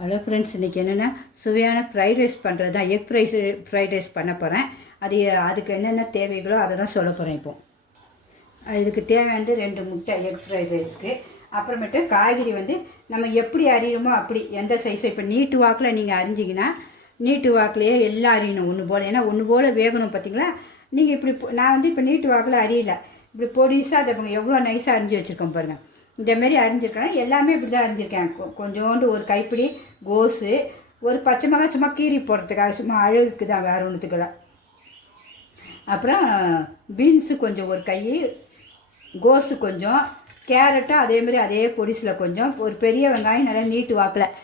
Hello friends, இன்றைக்கி என்னென்னா சுவையான ஃப்ரைட் ரைஸ் பண்ணுறது தான். எக் ஃப்ரைட் ரைஸ் பண்ண போகிறேன். அதுக்கு என்னென்ன தேவைகளோ அதை தான் சொல்ல போகிறேன். இப்போது இதுக்கு தேவையானது 2 முட்டை எக் ஃப்ரைட் ரைஸ்க்கு. அப்புறமேட்டு காய்கறி நம்ம எப்படி அறியணுமோ அப்படி எந்த சைஸோ. இப்போ நீட்டு வாக்கில் நீங்கள் அரிஞ்சிங்கன்னா நீட்டு வாக்கிலேயே எல்லாம் அறியணும் ஒன்று போல். ஏன்னா ஒன்று போல் வேகணும். பார்த்திங்களா? நீங்கள் இப்படி நான் இப்போ நீட்டு வாக்கில் அறியலை. இப்படி பொடிசாக அதை எவ்வளோ நைஸாக அரிஞ்சு வச்சுருக்கோம் பாருங்கள். இந்தமாரி அரிஞ்சிருக்கேன். எல்லாமே இப்படி தான் அரிஞ்சிருக்கேன். கொஞ்சோண்டு ஒரு கைப்பிடி கோஸு, ஒரு பச்சை மிளகாய் சும்மா கீரி போடுறதுக்காக, சும்மா அழகுக்கு தான், வேறு ஒன்றுத்துக்கல. அப்புறம் பீன்ஸு கொஞ்சம் ஒரு கை, கோஸு கொஞ்சம், கேரட்டும் அதேமாரி அதே பொடிசில் கொஞ்சம், ஒரு பெரிய வெங்காயம் நல்லா நீட்டு வாக்கில்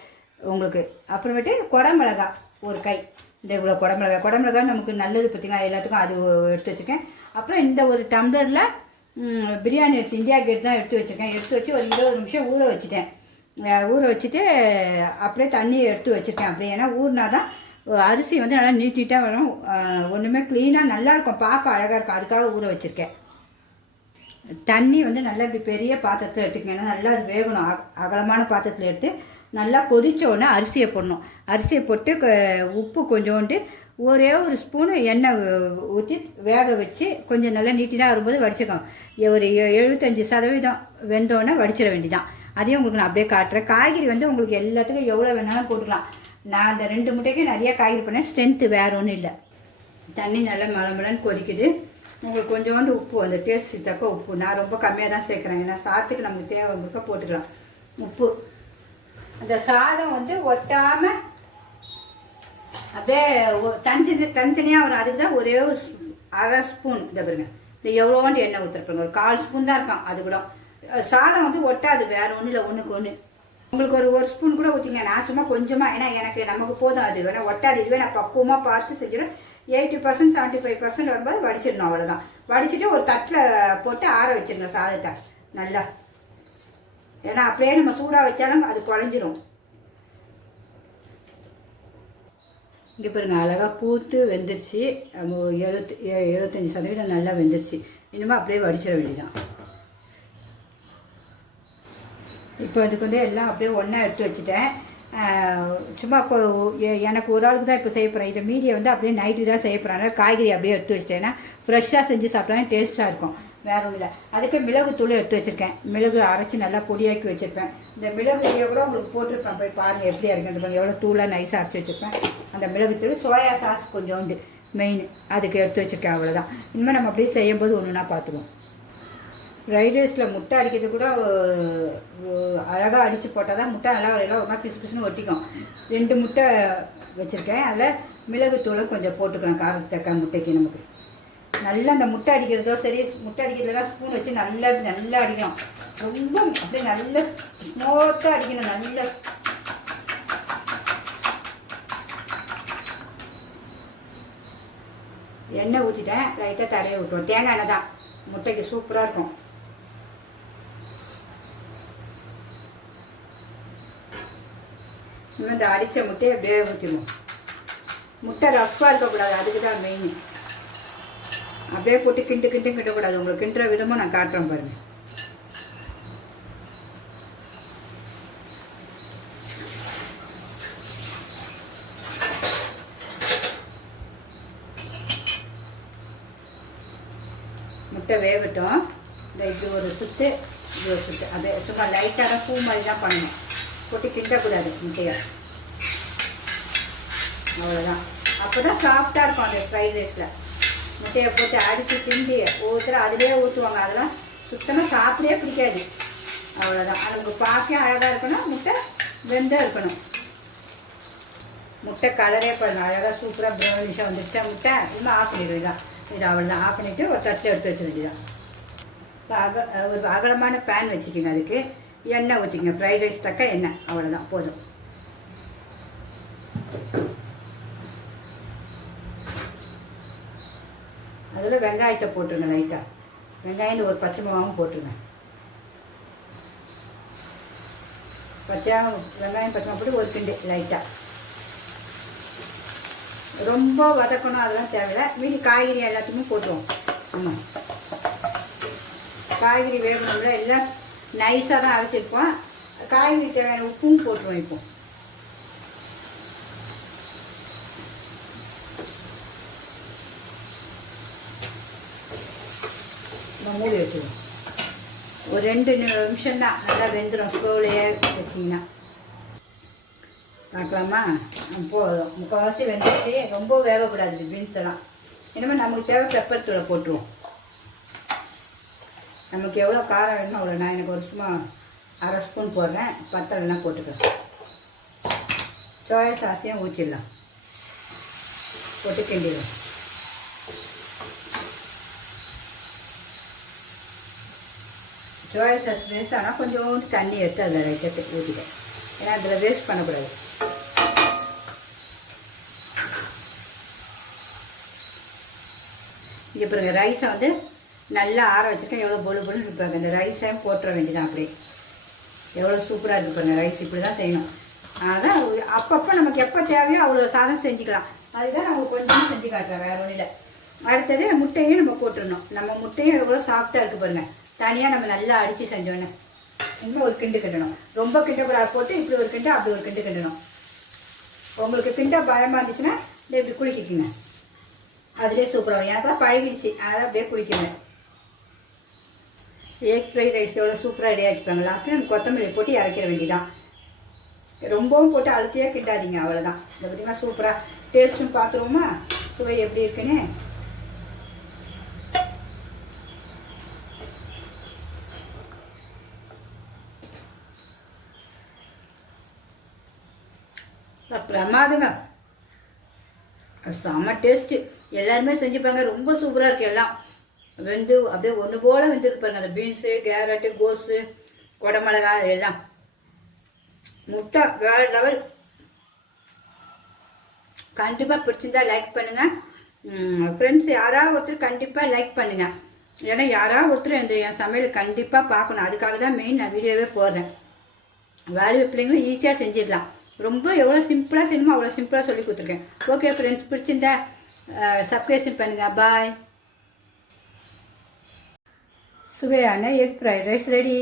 உங்களுக்கு. அப்புறமேட்டு குடமிளகா ஒரு கை. இந்த இவ்வளோ குடமிளகா நமக்கு நல்லது. பார்த்திங்களா? எல்லாத்துக்கும் அது எடுத்து வச்சுருக்கேன். அப்புறம் இந்த ஒரு டம்ளரில் பிரியாணி அரிசி இந்தியா கேட் தான் எடுத்து வச்சுருக்கேன். எடுத்து வச்சு ஒரு 20 நிமிஷம் ஊற வச்சுட்டேன். ஊற வச்சுட்டு அப்படியே தண்ணியை எடுத்து வச்சுருக்கேன். அப்படியே ஏன்னா ஊறினா தான் அரிசி நல்லா நீட்டாக வரும். ஒன்றுமே க்ளீனாக நல்லாயிருக்கும், பார்க்க அழகாக இருக்கும். அதுக்காக ஊற வச்சுருக்கேன். தண்ணி நல்லா இப்படி பெரிய பாத்திரத்தில் எடுத்துக்கங்க. ஏன்னா நல்லா அது வேகணும். அகலமான பாத்திரத்தில் எடுத்து நல்லா கொதித்த உடனே அரிசியை போடணும். அரிசியை போட்டு உப்பு கொஞ்சோண்டு ஒரே ஒரு ஸ்பூனு எண்ணெய் ஊற்றி வேக வச்சு கொஞ்சம் நல்லா நீட்டினாக வரும்போது வடிச்சிக்கணும். ஒரு 75% வெந்தோடனே வடிச்சிட வேண்டியதான். அதையும் உங்களுக்கு நான் அப்படியே காட்டுறேன். காய்கறி உங்களுக்கு எல்லாத்துக்கும் எவ்வளோ வேணாலும் போட்டுக்கலாம். நான் அந்த 2 முட்டைக்கு நிறைய காய்கறி பண்ணேன். ஸ்ட்ரென்த்து வேறு ஒன்றும் இல்லை. தண்ணி நல்லா மலமலன்னு கொதிக்குது. உங்களுக்கு கொஞ்சோண்டு உப்பு, அந்த டேஸ்ட் தக்க உப்பு நான் ரொம்ப கம்மியாக தான் சேர்க்குறேன். ஏன்னா சாதத்துக்கு நமக்கு தேவை முழுக்க போட்டுக்கலாம் உப்பு. அந்த சாதம் ஒட்டாமல் அப்படியே தனித்தனியாக வரும். அதுக்கு தான் ஒரே ஒரு அரை ஸ்பூன் இதை பாருங்க, இந்த எவ்வளோண்டு எண்ணெய் ஊற்றுருப்பாங்க. ஒரு 1/4 ஸ்பூன் தான் இருக்கான். அது கூட சாதம் ஒட்டாது, வேறு ஒன்றும் இல்லை. ஒன்றுக்கு ஒன்று உங்களுக்கு ஒரு ஸ்பூன் கூட ஊற்றிங்க. நான் சும்மா கொஞ்சமாக, ஏன்னா எனக்கு நமக்கு போதும். அது வேணால் ஒட்டாது. இதுவே நான் பக்குவமாக பார்த்து செஞ்சிடும். 80% 75% வரும்போது வடிச்சிடணும். அவ்வளோதான். வடிச்சிட்டு ஒரு தட்டில் போட்டு ஆற வச்சிருங்க சாதத்தை நல்லா. ஏன்னா அப்படியே நம்ம சூடாக வச்சாலும் அது குழஞ்சிரும். இங்கே பாருங்க, அழகாக பூத்து வெந்துருச்சு. 75% நல்லா வெந்துருச்சு. இனிமேல் அப்படியே வடிச்சிட வேண்டியதான். இப்போ இதுக்கு எல்லாம் அப்படியே ஒன்றா எடுத்து வச்சுட்டேன். சும்மா எனக்கு ஒரு ஆளுக்கு தான் இப்போ செய்ய போகிறேன். இதை மீதியை அப்படியே நைட்டு தான் செய்ய போகிறேன். அதனால் காய்கறி அப்படியே எடுத்து வச்சிட்டேன்னா ஃப்ரெஷ்ஷாக செஞ்சு சாப்பிட்டாலும் டேஸ்ட்டாக இருக்கும். வேறு ஒன்றும் இல்லை. அதுக்கு மிளகுத்தூள் எடுத்து வச்சுருக்கேன். மிளகு அரைச்சி நல்லா பொடியாக்கி வச்சுருப்பேன். இந்த மிளகுலையே கூட உங்களுக்கு போட்டிருப்பேன். போய் பாருங்கள் எப்படியா இருக்குன்னு. எவ்வளோ தூளாக நைஸாக அரைச்சி வச்சுருப்பேன். அந்த மிளகுத்தூள், சோயா சாஸ் கொஞ்சோண்டு மெயின் அதுக்கு எடுத்து வச்சுருக்கேன். அவ்வளோதான். இனிமேல் நம்ம அப்படியே செய்யும்போது ஒன்றுனா பார்த்துருவோம். ஃப்ரைட் ரைஸில் முட்டை அடிக்கிறது கூட அழகாக அடித்து போட்டால் தான் முட்டை நல்லா எல்லாம் ஒரு மாதிரி பிசு பிசுன்னு ஒட்டிக்கும். 2 முட்டை வச்சுருக்கேன். அதில் மிளகுத்தூளும் கொஞ்சம் போட்டுக்கலாம். காரத்தக்க முட்டைக்கு நமக்கு நல்லா அந்த முட்டை அடிக்கிறதோ சரி, முட்டை அடிக்கிறதுலாம் ஸ்பூன் வச்சு நல்லா நல்லா அடிக்கணும். ரொம்ப அப்படியே நல்லா ஸ்மூத்தாக அடிக்கணும். நல்லா எண்ணெய் ஊற்றிட்டேன். லைட்டாக தடையை விட்டுருவோம். தேங்காய் எண்ணெய் தான் முட்டைக்கு சூப்பராக இருக்கும். இன்னும் இந்த அடித்த முட்டையை அப்படியே ஊற்றிடுவோம். முட்டை ரஃப்பாக இருக்கக்கூடாது, அதுக்கு தான் மெயின். அப்படியே போட்டு கிண்டக்கூடாது. உங்களுக்கு கிண்டுற விதமும் நான் காட்டுறேன் பாருங்கள். முட்டை வேகட்டும். இந்த இது ஒரு சுற்று, இது ஒரு சுற்று. அது சும்மா லைட்டாக பூ மாதிரி தான் பண்ணணும். போட்டு கிண்டக்கூடாது முட்டையை. அவ்வளோதான். அப்போ தான் சாஃப்டாக இருக்கும் அந்த ஃப்ரைட் ரைஸில். முட்டையை போட்டு அடித்து கிண்டி ஒவ்வொருத்தர் அதிலே ஊற்றுவாங்க. அதெல்லாம் சுத்தமாக சாப்பிடவே பிடிக்காது. அவ்வளோதான். அது நமக்கு பார்க்க அழகாக இருக்கணும். முட்டை வெந்தாக இருக்கணும். முட்டை கலரே பாருங்கள், அழகாக சூப்பராக ப்ரௌனிஷாக வந்துடுச்சா முட்டை. இன்னும் ஆஃப் பண்ணிடுவீங்க. இது அவ்வளோதான். ஆஃப் பண்ணிவிட்டு ஒரு தட்டில் எடுத்து வச்சு வேண்டியதான். ஒரு அகலமான பேன் வச்சுக்கோங்க. அதுக்கு எண்ணெய் ஊற்றிக்கங்க. ஃப்ரைட் ரைஸ் தக்க எண்ணெய், அவ்வளோதான், போதும். அதில் வெங்காயத்தை போட்டுருங்க. லைட்டாக வெங்காயம், ஒரு பச்சை மிளகாவும் போட்டுருங்க. வெங்காயம் பச்சை மிளகா போட்டு ஒரு கிண்டு லைட்டாக. ரொம்ப வதக்கணும் அதெல்லாம் தேவையில்லை. மீதி காய்கறி எல்லாத்தையுமே போட்டுருவோம். ஆமாம், காய்கறி வேகணும்ல, எல்லாம் நைஸாக தான் அரைச்சிருப்போம். காய்கறி தேவையான உப்பும் போட்டுருவோம். இப்போ நம்ம மூடி வச்சுருவோம். ஒரு 2 நிமிஷம் தான், நல்லா வெந்துடும். ஸ்லோவிலேயே வச்சிங்கன்னா பார்க்கலாமா? போதும், முக்கால்வாசி வெந்துட்டு. ரொம்ப வேகக்கூடாது பீன்ஸ் எல்லாம். இனிமேல் நமக்கு தேவை பெப்பர் தூளை போட்டுருவோம். நமக்கு எவ்வளோ காரம் வேணுமோ அவ்வளோ. நான் எனக்கு ஒரு சும்மா 1/2 ஸ்பூன் போடுறேன், பத்தலைன்னா போட்டுக்கிறேன். சோயா சாஸையும் ஊற்றிடலாம், போட்டு கிண்டிடுவோம். சோயா சாஸ் வேஸ்ட் ஆனால் கொஞ்சோண்டு தண்ணி எடுத்து அதில் லைட்டாக ஊற்றிட்டேன். ஏன்னா அதில் வேஸ்ட் பண்ணக்கூடாது. இங்கே பாருங்க, ரைஸை வந்து நல்லா ஆற வச்சுருக்கேன். எவ்வளோ பொழு பொழுன்னு இருப்பாங்க. இந்த ரைஸையும் போட்டுற வேண்டியதான். அப்படியே எவ்வளோ சூப்பராக இருக்குது பாருங்க. ரைஸ் இப்படி தான் செய்யணும். அதான் அப்பப்போ நமக்கு எப்போ தேவையோ அவ்வளோ சாதம் செஞ்சுக்கலாம். அதுதான் நம்ம கொஞ்சமாக செஞ்சு காட்டுறேன், வேறு ஒன்றும் இல்லை. அடுத்தது முட்டையும் நம்ம போட்டுடணும். நம்ம முட்டையும் எவ்வளோ சாஃப்டாக இருக்குது பாருங்கள். தனியாக நம்ம நல்லா அடித்து செஞ்சோன்னே இன்னும் ஒரு கிண்டு கிண்டணும். ரொம்ப கிண்டக்கூடாது. போட்டு இப்படி ஒரு கிண்டு, அப்படி ஒரு கிண்டு கிண்டணும். உங்களுக்கு கிண்ட பயமாக இருந்துச்சுன்னா இப்படி குளிக்கிக்குங்க. அதுலேயே சூப்பராக வரும். எனக்குலாம் பழகிடுச்சு, அதனால் அப்படியே குளிக்குங்க. எக் ஃப்ரைட் ரைஸ் எவ்வளோ சூப்பராக ரெடி ஆக்கிப்பாங்க. லாஸ்ட்டில் நம்ம கொத்தமல்லி போட்டு இறக்கிற வேண்டியதான். ரொம்பவும் போட்டு அழுத்தியே கிண்டாதீங்க, அவ்வளோதான். இந்த பார்த்திங்கன்னா சூப்பராக டேஸ்ட்டும் பார்த்துருவோமா சுவை எப்படி இருக்குன்னு. பிரமாதங்க, செம்ம டேஸ்ட்டு. எல்லாருமே செஞ்சுப்பாங்க. ரொம்ப சூப்பராக இருக்குது. எல்லாம் வெந்து அப்படியே ஒன்று போல் வெந்துருக்கு பாருங்க. அந்த பீன்ஸு, கேரட்டு, கோஸு, குடமிளகா எல்லாம். முட்டை வேறு லெவல். கண்டிப்பாக பிடிச்சிருந்தா லைக் பண்ணுங்கள். ஃப்ரெண்ட்ஸ் யாராவது ஒருத்தர் கண்டிப்பாக லைக் பண்ணுங்கள். ஏன்னா யாராவது ஒருத்தர் என் சமையல் கண்டிப்பாக பார்க்கணும். அதுக்காக தான் மெயின் நான் வீடியோவே போடுறேன். வேலையை பிள்ளைங்களும் ஈஸியாக செஞ்சிடலாம். ரொம்ப எவ்வளோ சிம்பிளாக செய்யணுமோ அவ்வளோ சிம்பிளாக சொல்லி கொடுத்துருக்கேன். ஓகே ஃப்ரெண்ட்ஸ், பிடிச்சிருந்தா சப்ஸ்கிரைப் பண்ணுங்கள். பாய். சுவையான எக் ஃப்ரைட் ரைஸ் ரெடி.